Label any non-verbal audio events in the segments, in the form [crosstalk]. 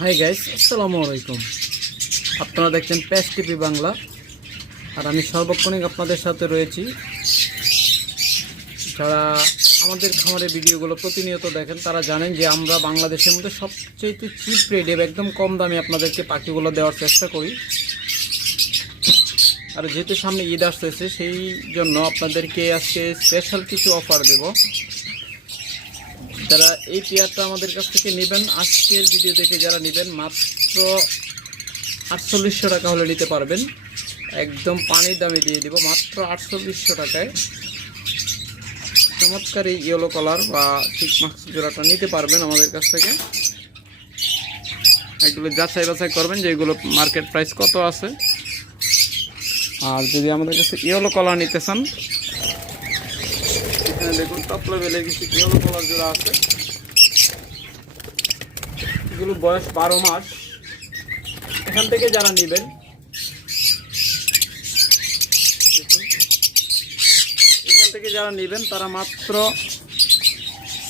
Hi guys আসসালামু আলাইকুম। আপনারা দেখছেন প্যাস টিভি বাংলা। আর আমি সর্বক্ষণিক আপনাদের সাথে রয়েছি। যারা আমাদের খামারের ভিডিওগুলো প্রতিনিয়ত দেখেন, তারা জানেন যে আমরা বাংলাদেশের মধ্যে সবচেয়ে চিপ রেটে একদম কম দামে আপনাদেরকে পাখিগুলো দেওয়ার চেষ্টা করি। আর যেহেতু সামনে ঈদ আসতেছে, সেই জন্য আপনাদেরকে আজকে স্পেশাল কিছু অফার দেব। যারা এই পেয়ারটা আমাদের কাছ থেকে নেবেন, আজকের ভিডিও দেখে যারা নেবেন, মাত্র আটচল্লিশশো টাকা হলে নিতে পারবেন। একদম পানির দামে দিয়ে দিব, মাত্র আটচল্লিশশো টাকায়। চমৎকার এই ইয়েলো কালার বা ঠিক মাস্ক জোড়াটা নিতে পারবেন আমাদের কাছ থেকে। এগুলো যাচাই বাছাই করবেন যে এগুলো মার্কেট প্রাইস কত আছে। আর যদি আমাদের কাছে ইয়েলো কালার নিতে চান দেখুন টপ লেভেলের কিছু ইয়েলো কালার জোড়া আছে। এগুলো বয়স বারো মাস। এখান থেকে যারা নেবেন এখান থেকে যারা নেবেন, তারা মাত্র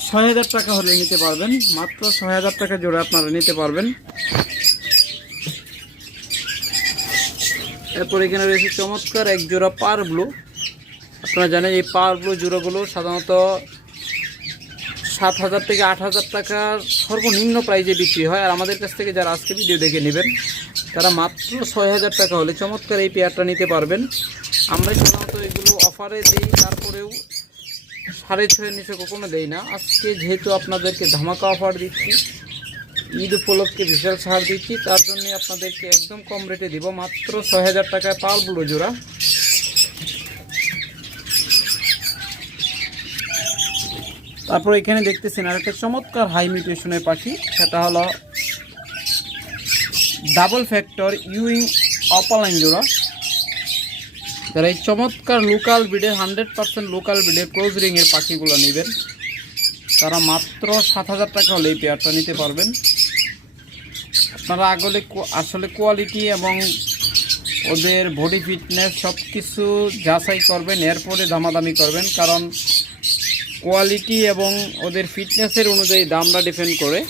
ছয় হাজার টাকা হলে নিতে পারবেন। মাত্র ছয় হাজার টাকা জোড়া আপনারা নিতে পারবেন। এরপর এখানে রয়েছে চমৎকার এক জোড়া পার ব্লু। আপনারা জানেন এই পার ব্লু জোড়াগুলো সাধারণত সাত হাজার থেকে আট হাজার টাকার সর্বনিম্ন প্রাইজে বিক্রি হয়। আর আমাদের কাছ থেকে যারা আজকে ভিডিও দেখে নেবেন, তারা মাত্র ছয় হাজার টাকা হলে চমৎকার এই পেয়ারটা নিতে পারবেন। আমরা সাধারণত এগুলো অফারে দিই, তারপরেও সাড়ে ছয়ের নিচে কখনো দেই না। আজকে যেহেতু আপনাদেরকে ধামাকা অফার দিচ্ছি, ঈদ উপলক্ষে বিশাল ছাড় দিচ্ছি, তার জন্য আপনাদেরকে একদম কম রেটে দিব। মাত্র ছয় হাজার টাকায় পার ব্লু জোড়া। তারপর এখানে দেখতেছেন আর একটা চমৎকার হাই মিউটেশনের পাখি। সেটা হলো ডাবল ফ্যাক্টর ইউইং অপালাইন জোড়া যারা এই চমৎকার লোকাল ব্রিডের হান্ড্রেড পার্সেন্ট লোকাল ব্রিডের ক্লোজ রিংয়ের পাখিগুলো নেবেন। তারা মাত্র সাত হাজার টাকা হলে এই পেয়ারটা নিতে পারবেন। আপনারা আগলে আসলে কোয়ালিটি এবং ওদের বডি ফিটনেস সব কিছু যাচাই করবেন, এরপরে দামাদামি করবেন, কারণ কোয়ালিটি এবং ওদের ফিটনেসের অনুযায়ী দামটা ডিপেন্ড করে।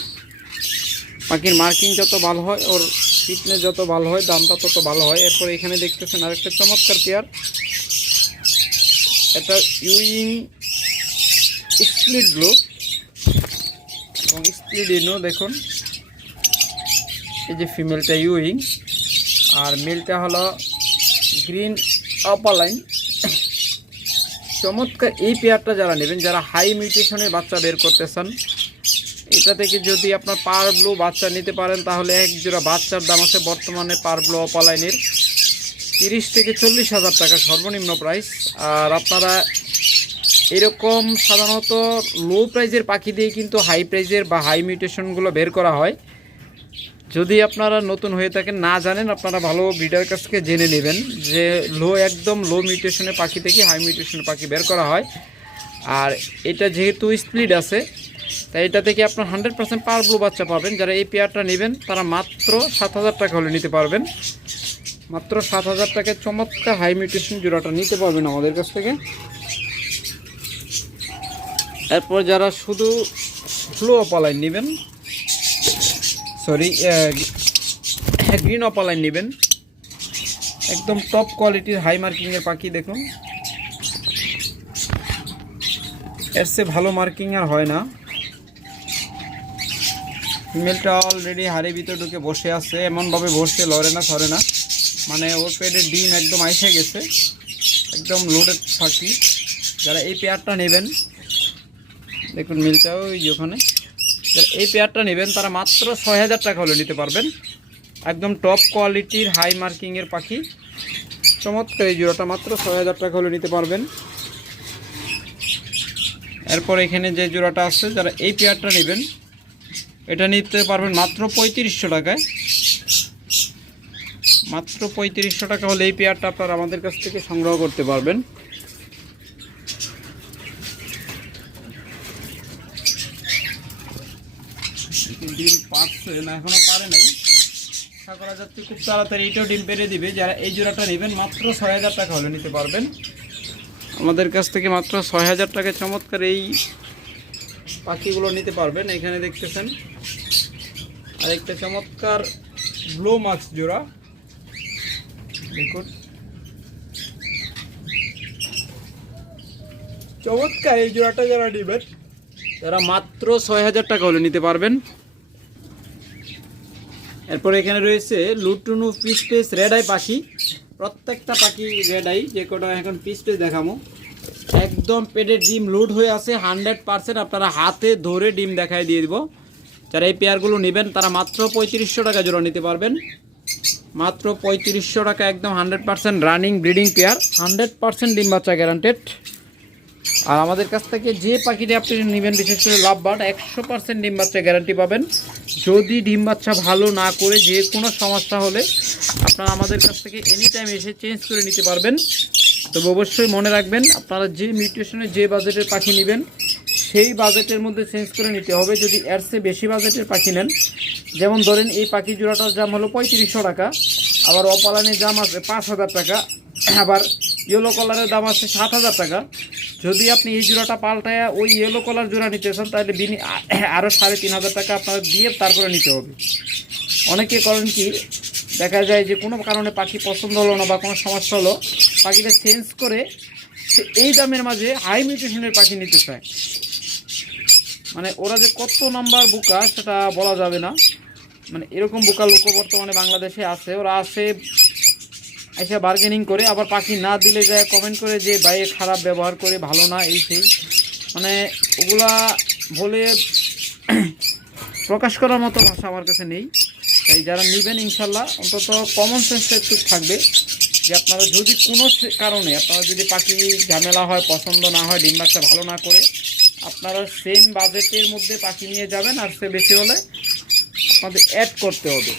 পাখির মার্কিং যত ভালো হয়, ওর ফিটনেস যত ভালো হয়, দামটা তত ভালো হয়। এরপর এখানে দেখতেছেন আরেকটা চমৎকার পেয়ার এটা ইউইং স্প্লিট ব্লু এবং স্প্লিট ইনো দেখুন। এই যে ফিমেলটা ইউইং আর মেলটা হলো গ্রিন অপালাইন চমৎকার এই পেয়ারটা যারা নেবেন, যারা হাই মিউটেশনের বাচ্চা বের করতে চান এটা থেকে যদি আপনার পার ব্লু বাচ্চা নিতে পারেন, তাহলে এক জোড়া বাচ্চার দাম আছে বর্তমানে পার ব্লু অপালাইনের তিরিশ থেকে চল্লিশ হাজার টাকা সর্বনিম্ন প্রাইস আর আপনারা এরকম সাধারণত লো প্রাইজের পাখি দিয়ে কিন্তু হাই প্রাইজের বা হাই মিউটেশনগুলো বের করা হয়। যদি আপনারা নতুন হয়ে থাকেন, না জানেন, আপনারা ভালো ব্রিডার কাছ থেকে জেনে নেবেন যে লো একদম লো মিউটেশনের পাখি থেকে হাই মিউটেশনের পাখি বের করা হয়। আর এটা যেহেতু স্প্লিড আছে, তাই এটা থেকে আপনার হান্ড্রেড পার্সেন্ট পার ব্লু বাচ্চা পাবেন। যারা এই পেয়ারটা নেবেন, তারা মাত্র সাত হাজার টাকা হলে নিতে পারবেন। মাত্র সাত হাজার টাকায় চমৎকার হাই মিউটেশন জোড়াটা নিতে পারবেন আমাদের কাছ থেকে। এরপর যারা শুধু ফ্লো অপালাইন নেবেন সরি গ্রিন অপালাইন নেবেন। একদম টপ কোয়ালিটির হাই মার্কিংয়ের পাখি দেখুন। এর চেয়ে ভালো মার্কিং আর হয় না। ফিমেলটা অলরেডি হাড়ির ভিতরে ঢুকে বসে আছে। এমনভাবে বসে, লড়ে না সরে না। মানে ওর পেটের ডিম একদম আইসে গেছে। একদম লোডেড পাখি। যারা এই পেয়ারটা নেবেন, দেখুন মিলটাও ওই ওখানে। এই পেয়ারটা নেবেন, তারা মাত্র ছয় হাজার টাকা হলে নিতে পারবেন। একদম টপ কোয়ালিটির হাই মার্কিংয়ের পাখি। চমৎকার এই জোড়াটা মাত্র ছয় হাজার টাকা হলে নিতে পারবেন। এরপর এখানে যে জোড়াটা আছে, যারা এই পেয়ারটা নেবেন, এটা নিতে পারবেন মাত্র পঁয়ত্রিশশো টাকায়। মাত্র পঁয়ত্রিশশো টাকা হলে এই পেয়ারটা আপনারা আমাদের কাছ থেকে সংগ্রহ করতে পারবেন ডিম পাচ্ছে না, এখনও পারে নাই। আশা করা যাচ্ছে খুব তাড়াতাড়ি এটাও ডিম পেরে দিবে। যারা এই জোড়াটা নেবেন, মাত্র ছয় হাজার টাকা হলে নিতে পারবেন। আমাদের কাছ থেকে মাত্র ছয় হাজার টাকায় চমৎকার এই পাখিগুলো নিতে পারবেন। এখানে দেখতেছেন আর একটা চমৎকার ব্লো মাছ জোড়া। দেখুন। চমৎকার এই জোড়াটা যারা নেবেন, তারা মাত্র ছয় হাজার টাকা হলে নিতে পারবেন। এরপর এখানে রয়েছে lutino piece piece red eye পাখি। প্রত্যেকটা পাখি রেড আই যে কটা এখন পিস পিস দেখামো। একদম পেটের ডিম লুট হয়ে আছে হান্ড্রেড পার্সেন্ট আপনারা হাতে ধরে ডিম দেখায় দিয়ে দিব। যারা এই পেয়ারগুলো নেবেন, তারা মাত্র পঁয়ত্রিশশো টাকা জোড়া নিতে পারবেন। মাত্র পঁয়ত্রিশশো টাকা, একদম hundred percent running breeding pair. Hundred percent ডিম বাচ্চা গ্যারান্টেড আর আমাদের কাছ থেকে যে পাখিটি আপনি নেবেন, বিশেষ করে লাভ বার্ড, একশো পার্সেন্ট ডিম বাচ্চা গ্যারান্টি পাবেন। যদি ডিম বাচ্চা ভালো না করে যে কোনো সমস্যা হলে আপনারা আমাদের কাছ থেকে এনি টাইম এসে চেঞ্জ করে নিতে পারবেন। তবে অবশ্যই মনে রাখবেন, আপনারা যে মিউটেশনে যে বাজেটের পাখি নেবেন, সেই বাজেটের মধ্যে চেঞ্জ করে নিতে হবে। যদি এর চেয়ে বেশি বাজেটের পাখি নেন, যেমন ধরেন এই পাখি জোড়াটার দাম হলো পঁয়ত্রিশশো টাকা, আবার অপালানের দাম আছে পাঁচ হাজার টাকা, আবার ইয়েলো কালারের দাম আছে সাত হাজার টাকা যদি আপনি এই জোড়াটা পাল্টায় ওই ইয়েলো কালার জোড়া নিতে চান, তাহলে বিনি [coughs] আরও সাড়ে তিন হাজার টাকা আপনার দিয়ে তারপরে নিতে হবে। অনেকে করেন কি, দেখা যায় যে কোনো কারণে পাখি পছন্দ হলো না বা কোনো সমস্যা হলো, পাখিটা চেঞ্জ করে সে এই দামের মাঝে হাই মিউটেশনের পাখি নিতে চায়। মানে ওরা যে কত নাম্বার বুকা, সেটা বলা যাবে না। মানে এরকম বুকা লোক বর্তমানে বাংলাদেশে আছে, ওরা আসে এসে বার্গেনিং করে, আবার পাখি না দিলে যায় কমেন্ট করে যে বাইরে খারাপ ব্যবহার করে ভালো না, এই সেই। মানে ওগুলা বলে [clears throat] প্রকাশ করার মতো ভাষা আমার কাছে নেই। তাই যারা নেবেন, ইনশাল্লাহ, অন্তত কমন সেন্সটা একটু থাকবে। যে আপনারা যদি কোনো কারণে আপনারা যদি পাখি ঝামেলা হয়, পছন্দ না হয়, ডিম বাচ্চা ভালো না করে, আপনারা সেম বাজেটের মধ্যে পাখি নিয়ে যাবেন, আর সে বেশি হলে আপনাদের অ্যাড করতে হবে।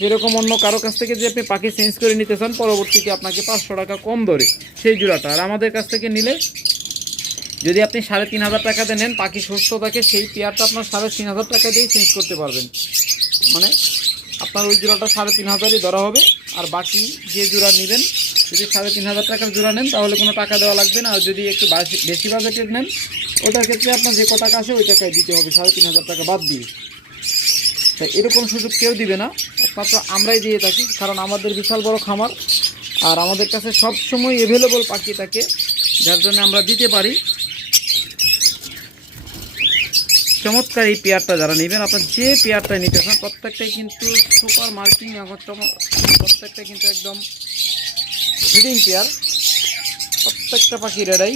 যেরকম অন্য কারও কাছ থেকে যে আপনি পাখি চেঞ্জ করে নিতে চান, পরবর্তীতে আপনাকে পাঁচশো টাকা কম ধরে সেই জোড়াটা। আর আমাদের কাছ থেকে নিলে যদি আপনি সাড়ে তিন হাজার টাকাতে নেন, পাখি সুস্থ থাকে, সেই পেয়ারটা আপনার সাড়ে তিন হাজার টাকা দিয়েই চেঞ্জ করতে পারবেন। মানে আপনার ওই জোড়াটা সাড়ে তিন হাজারই ধরা হবে, আর বাকি যে জোড়া নেবেন, যদি সাড়ে তিন হাজার টাকার জোড়া নেন, তাহলে কোনো টাকা দেওয়া লাগবে না। আর যদি একটু বেশি বাজেটের নেন, ওটার ক্ষেত্রে আপনার যে ক টাকা আসে, ওই টাকায় দিতে হবে, সাড়ে তিন হাজার টাকা বাদ দিয়ে। তাই এরকম সুযোগ কেউ দিবে না। একমাত্র আমরাই দিয়ে থাকি, কারণ আমাদের বিশাল বড় খামার। আর আমাদের কাছে সব সময় এভেলেবল পাখি থাকে, যার জন্য আমরা দিতে পারি। চমৎকার এই পেয়ারটা যারা নেবেন, আপনার যে পেয়ারটা নিতে চান, প্রত্যেকটাই কিন্তু সুপার মার্কিং প্রত্যেকটা কিন্তু একদম ব্রিডিং পেয়ার। প্রত্যেকটা পাখি রেডাই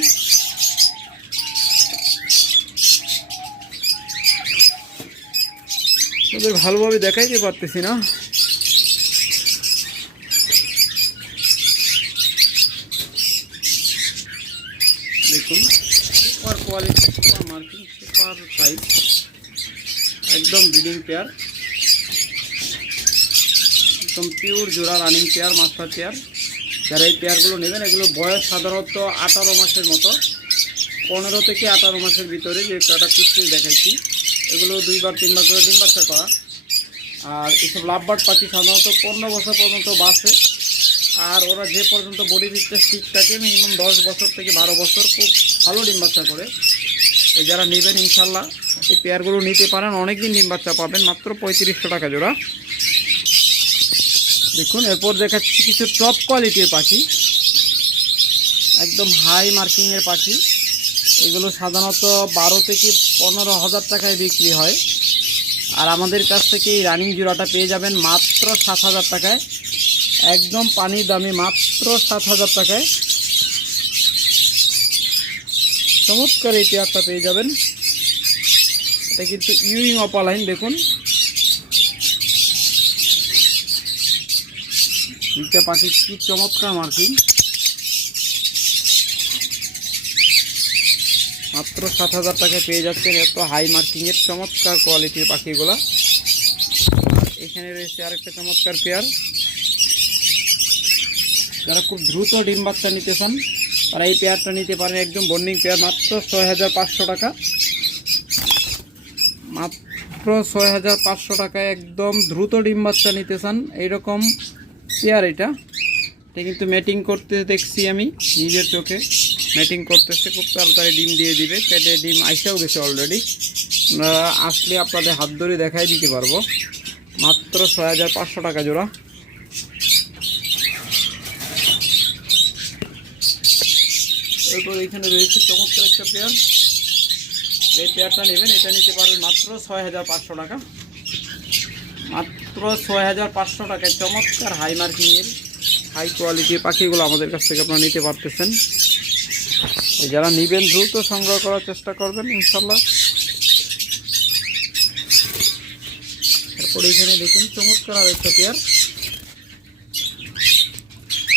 ওদের ভালোভাবে দেখাইতে পারতেছি না। দেখুন, super quality super marking super size একদম ব্রিডিং পেয়ার একদম পিওর জোড়া রানিং পেয়ার মাস্টার পেয়ার যারা এই পেয়ারগুলো নেবেন, এগুলো বয়স সাধারণত আঠারো মাসের মতো, পনেরো থেকে আঠারো মাসের ভিতরে যে কটা পিস্তুল দেখাইছি। এগুলো দুইবার, তিনবার করে ডিম বাচ্চা করা। আর এসব লাভবার্ড পাখি সাধারণত পনেরো বছর পর্যন্ত বাঁচে। আর ওরা যে পর্যন্ত বডি ফিটনেস ঠিক থাকে মিনিমাম দশ বছর থেকে বারো বছর খুব ভালো ডিম বাচ্চা করে। এই যারা নেবেন ইনশাল্লাহ, এই পেয়ারগুলো নিতে পারেন অনেক দিন ডিম বাচ্চা পাবেন, মাত্র পঁয়ত্রিশশো টাকা জোড়া। দেখুন, এরপর দেখাচ্ছি কিছু টপ কোয়ালিটির পাখি। একদম হাই মার্কিংয়ের পাখি। এগুলো সাধারণত বারো থেকে পনেরো হাজার টাকায় বিক্রি হয়। আর আমাদের কাছ থেকে এই রানিং জোড়াটা পেয়ে যাবেন মাত্র সাত হাজার টাকায়। একদম পানির দামে, মাত্র সাত হাজার টাকায়। চমৎকার এই পেয়ারটা পেয়ে যাবেন। এটা কিন্তু ইউইং অপালাইন দেখুন। দুইটা পাখি কি চমৎকার মার্কিং মাত্র সাত হাজার টাকায় পেয়ে যাচ্ছেন এত হাই মার্কিংয়ের চমৎকার কোয়ালিটির পাখিগুলা। আর এখানে রয়েছে আরেকটা চমৎকার পেয়ার যারা খুব দ্রুত ডিম বাচ্চা নিতে চান, তারা এই পেয়ারটা নিতে পারেন। একদম বন্ডিং পেয়ার মাত্র ছয় হাজার পাঁচশো টাকা। মাত্র ছয় হাজার পাঁচশো টাকায় একদম দ্রুত ডিম বাচ্চা নিতে চান। এইরকম পেয়ার এটা। এটা কিন্তু ম্যাটিং করতে দেখছি আমি, নিজের চোখে। ম্যাটিং করতেছে, খুব তাড়াতাড়ি ডিম দিয়ে দিবে। পেটে ডিম আইসাও গেছে অলরেডি আসলে আপনাদের হাত ধরে দেখাই দিতে পারব। মাত্র ছয় হাজার পাঁচশো টাকা জোড়া। এরপর এখানে রয়েছে চমৎকার একটা পেয়ার এই পেয়ারটা নেবেন, এটা নিতে পারবেন মাত্র ছয় হাজার পাঁচশো টাকা। মাত্র ছয় হাজার পাঁচশো টাকায় চমৎকার হাই মার্কিংয়ের হাই কোয়ালিটির পাখিগুলো আমাদের কাছ থেকে আপনারা নিতে পারতেছেন। যারা নেবেন, দ্রুত সংগ্রহ করার চেষ্টা করবেন ইনশাল্লাহ তারপরে এখানে দেখুন, চমৎকার আর একটা পেয়ার।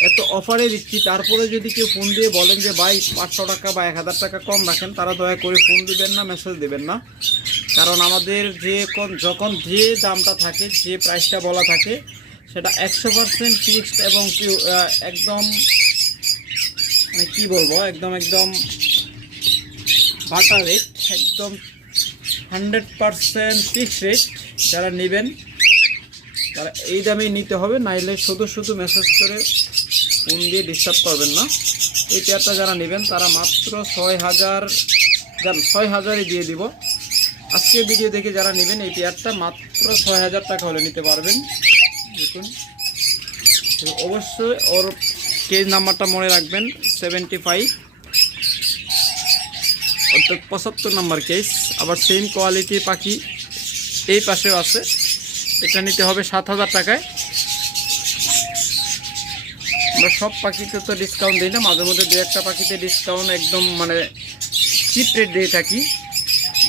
এত অফারে দিচ্ছি, তারপরে যদি কেউ ফোন দিয়ে বলেন যে, ভাই, পাঁচশো টাকা বা এক হাজার টাকা কম রাখেন, তারা দয়া করে ফোন দিবেন না মেসেজ দেবেন না। কারণ আমাদের যে কোন- যখন যে দামটা থাকে, যে প্রাইসটা বলা থাকে সেটা একশো পার্সেন্ট ফিক্সড এবং একদম মানে কী বলব, একদম একদম বাটা রেট একদম হান্ড্রেড পার্সেন্ট ফিক্সড রেট যারা নেবেন, তারা এই দামেই নিতে হবে, নাইলে শুধু শুধু মেসেজ করে ফোন দিয়ে ডিস্টার্ব করবেন না। এই পেয়ারটা যারা নেবেন, তারা মাত্র ছয় হাজার, যান, ছয় হাজারই দিয়ে দিব। আজকে ভিডিও দেখে যারা নেবেন, এই পেয়ারটা মাত্র ছয় হাজার টাকা হলে নিতে পারবেন। দেখুন। অবশ্যই ওর কেজ নাম্বারটা মনে রাখবেন সেভেন্টি ফাইভ অর্থাৎ পঁচাত্তর নাম্বার কেস আবার সেম কোয়ালিটির পাখি এই পাশেও আছে। এটা নিতে হবে সাত হাজার টাকায়। আমরা সব পাখিতে তো ডিসকাউন্ট দিই না, মাঝে মধ্যে দু একটা পাখিতে ডিসকাউন্ট একদম মানে চিপ রেট দিয়ে থাকি,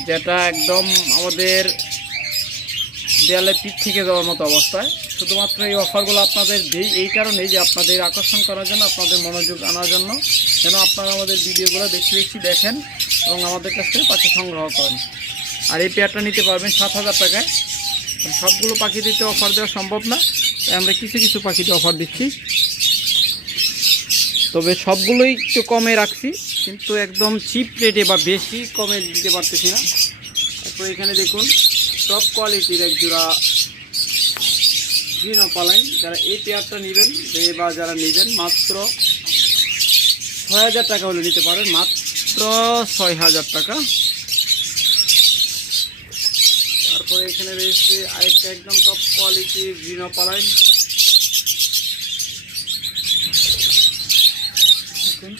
যেটা একদম আমাদের দেয়ালে পিঠ থেকে যাওয়ার মতো অবস্থায়। শুধুমাত্র এই অফারগুলো আপনাদের দিই, এই কারণেই যে আপনাদের আকর্ষণ করার জন্য, আপনাদের মনোযোগ আনার জন্য, যেন আপনারা আমাদের ভিডিওগুলো বেশি বেশি দেখেন এবং আমাদের কাছ থেকে পাখি সংগ্রহ করেন। আর এই পেয়ারটা নিতে পারবেন সাত হাজার টাকায়। সবগুলো পাখি দিতে অফার দেওয়া সম্ভব না, তাই আমরা কিছু কিছু পাখিতে অফার দিচ্ছি। তবে সবগুলোই একটু কমে রাখছি, কিন্তু একদম চিপ রেটে বা বেশি কমে দিতে পারতেছি না। তারপর এখানে দেখুন টপ কোয়ালিটির এক জোড়া গ্রিন অপালাইন যারা এই পেয়ারটা নেবেন বা যারা নেবেন, মাত্র ছয় হাজার টাকা হলে নিতে পারেন, মাত্র ছয় হাজার টাকা। তারপরে এখানে রয়েছে আরেকটা একদম টপ কোয়ালিটির দেখুন।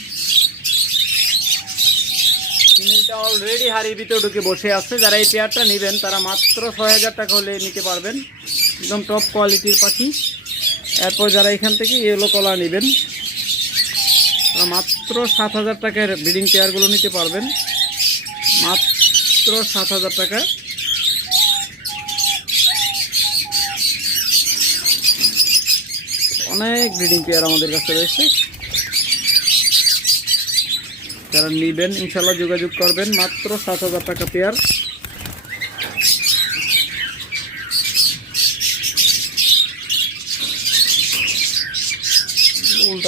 ফিমেলটা অলরেডি হাড়ির ভিতরে ঢুকে বসে আছে। যারা এই পেয়ারটা নেবেন, তারা মাত্র ছয় হাজার টাকা হলে নিতে পারবেন। একদম টপ কোয়ালিটির পাখি। এরপর যারা এখান থেকে ইয়েলো কলা নেবেন, তারা মাত্র সাত হাজার টাকার ব্রিডিং পেয়ারগুলো নিতে পারবেন। মাত্র সাত হাজার টাকা। অনেক ব্রিডিং পেয়ার আমাদের কাছে রয়েছে। যারা নেবেন ইনশাল্লাহ যোগাযোগ করবেন। মাত্র সাত হাজার টাকা পেয়ার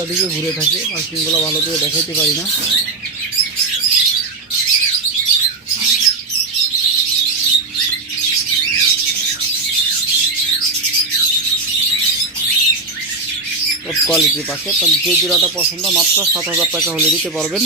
উল্টা দিকে ঘুরে থাকে পাখিগুলো ভালো করে দেখাইতে পারি না। কোয়ালিটির পাশে যে জোড়াটা পছন্দ, মাত্র সাত হাজার টাকা হলে দিতে পারবেন।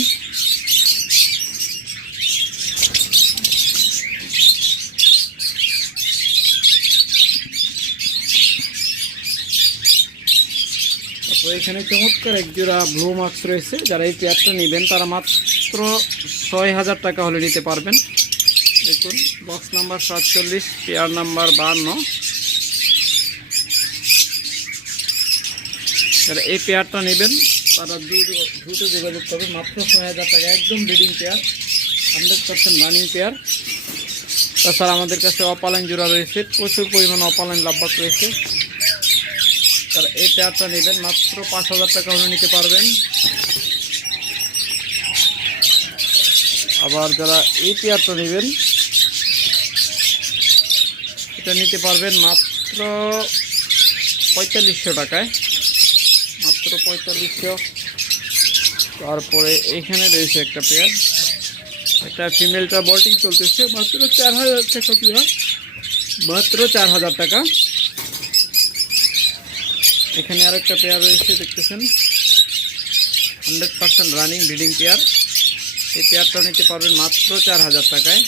তারপর এখানে চমৎকার এক জোড়া ব্লু মার্কস রয়েছে। যারা এই পেয়ারটা নেবেন, তারা মাত্র ছয় হাজার টাকা হলে নিতে পারবেন। দেখুন বক্স নাম্বার সাতচল্লিশ পেয়ার নাম্বার বান্ন যারা এই পেয়ারটা নেবেন, তারা দ্রুত যোগাযোগ করবেন। মাত্র ছয় হাজার টাকা, একদম breeding pair hundred percent running pair তাছাড়া আমাদের কাছে অপালাইন জোড়া রয়েছে, প্রচুর পরিমাণে অপালাইন লাভবাক রয়েছে। তারা এই পেয়ারটা নেবেন মাত্র পাঁচ হাজার টাকা হলে নিতে পারবেন। আবার যারা এই পেয়ারটা নেবেন, এটা নিতে পারবেন মাত্র পঁয়তাল্লিশশো টাকায়। মাত্র পঁয়তাল্লিশশো। তারপরে এখানে রয়েছে একটা পেয়ার। একটা ফিমেলটা বটিং চলতেছে, মাত্র চার হাজার টাকা মাত্র চার হাজার টাকা। এখানে আরেকটা পেয়ার রয়েছে, দেখতেছেন? Hundred percent running breeding pair এই পেয়ারটা নিতে পারবেন মাত্র চার হাজার টাকায়।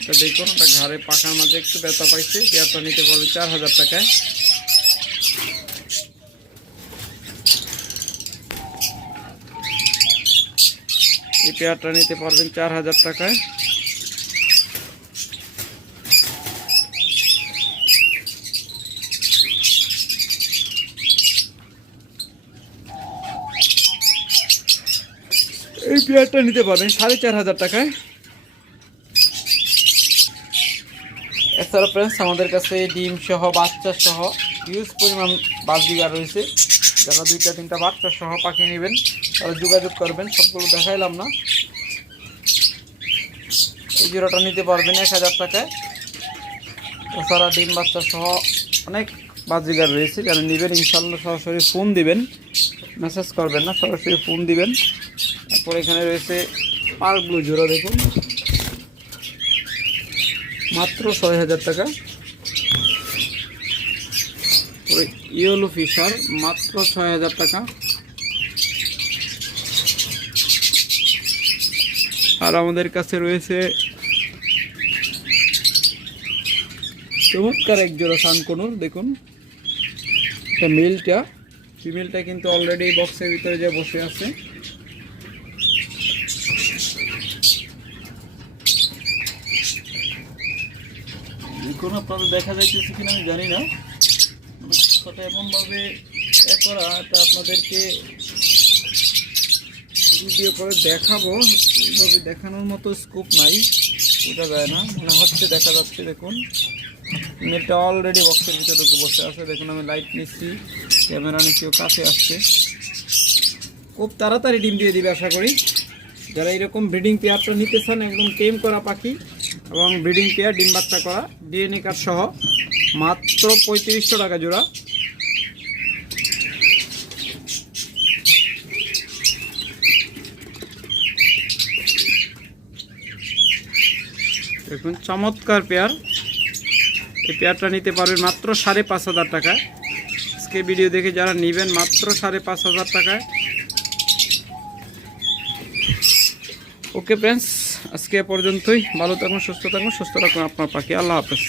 এটা দেখুন, ওটা ঘাড়ে পাখার মাঝে একটু ব্যথা পাইছে পেয়ারটা নিতে পারবেন চার হাজার টাকায়। এই পেয়ারটা নিতে পারবেন চার হাজার টাকায়। এই পেয়ারটা নিতে পারবেন সাড়ে চার হাজার টাকায়। এছাড়া ফ্রেন্ডস আমাদের কাছে ডিম সহ, বাচ্চা সহ হিউজ পরিমাণ বাজিগার রয়েছে। যারা দুইটা, তিনটা বাচ্চা সহ পাখি নেবেন, তারা যোগাযোগ করবেন, সবগুলো দেখাইলাম না। এই জোড়াটা নিতে পারবেন এক হাজার টাকায়। এছাড়া ডিম বাচ্চা সহ অনেক বাজিগার রয়েছে। যারা নেবেন ইনশাল্লাহ সরাসরি ফোন দিবেন। মেসেজ করবেন না, সরাসরি ফোন দিবেন। তারপর এখানে রয়েছে পার্ক ব্লু জোড়া, দেখুন। মাত্র ছয় হাজার টাকা। ইয়েলো ফিশার, মাত্র ছয় হাজার টাকা। আর আমাদের কাছে রয়েছে চমৎকার এক জোড়া সানকনুর, দেখুন। এটা মেলটা ফিমেলটা কিন্তু অলরেডি বক্সের ভিতরে যে বসে আছে। দেখুন আপনাদের দেখা যাইতেছে কিনা আমি জানি না। মানে কথাটা এমনভাবে এ করা তা আপনাদেরকে ভিডিও করে দেখাবো। এইভাবে দেখানোর মতো স্কোপ নাই। বোঝা যায় না। মনে হচ্ছে দেখা যাচ্ছে দেখুন। নেটটা অলরেডি বক্সের ভিতরে ঢুকে বসে আছে। দেখুন আমি লাইট নিচ্ছি। ক্যামেরা নিচ্ছিও কাছে আসছে। খুব তাড়াতাড়ি ডিম দিয়ে দিবে আশা করি। যারা এরকম ব্রিডিং পেয়ারটা নিতে চান, একদম টেম করা পাখি এবং ব্রিডিং পেয়ার, ডিম বাচ্চা করা, ডিএনএ কার্ড সহ মাত্র পঁয়ত্রিশশো টাকা জোড়া। দেখুন, চমৎকার পেয়ার। এই পেয়ারটা নিতে পারবেন মাত্র সাড়ে পাঁচ হাজার টাকায়। আজকে ভিডিও দেখে যারা নেবেন মাত্র সাড়ে পাঁচ হাজার টাকায়। ওকে ফ্রেন্ডস আজকে পর্যন্তই। ভালো থাকুন, সুস্থ থাকুন, সুস্থ রাখুন আপনার পাখি। আল্লাহ হাফেজ।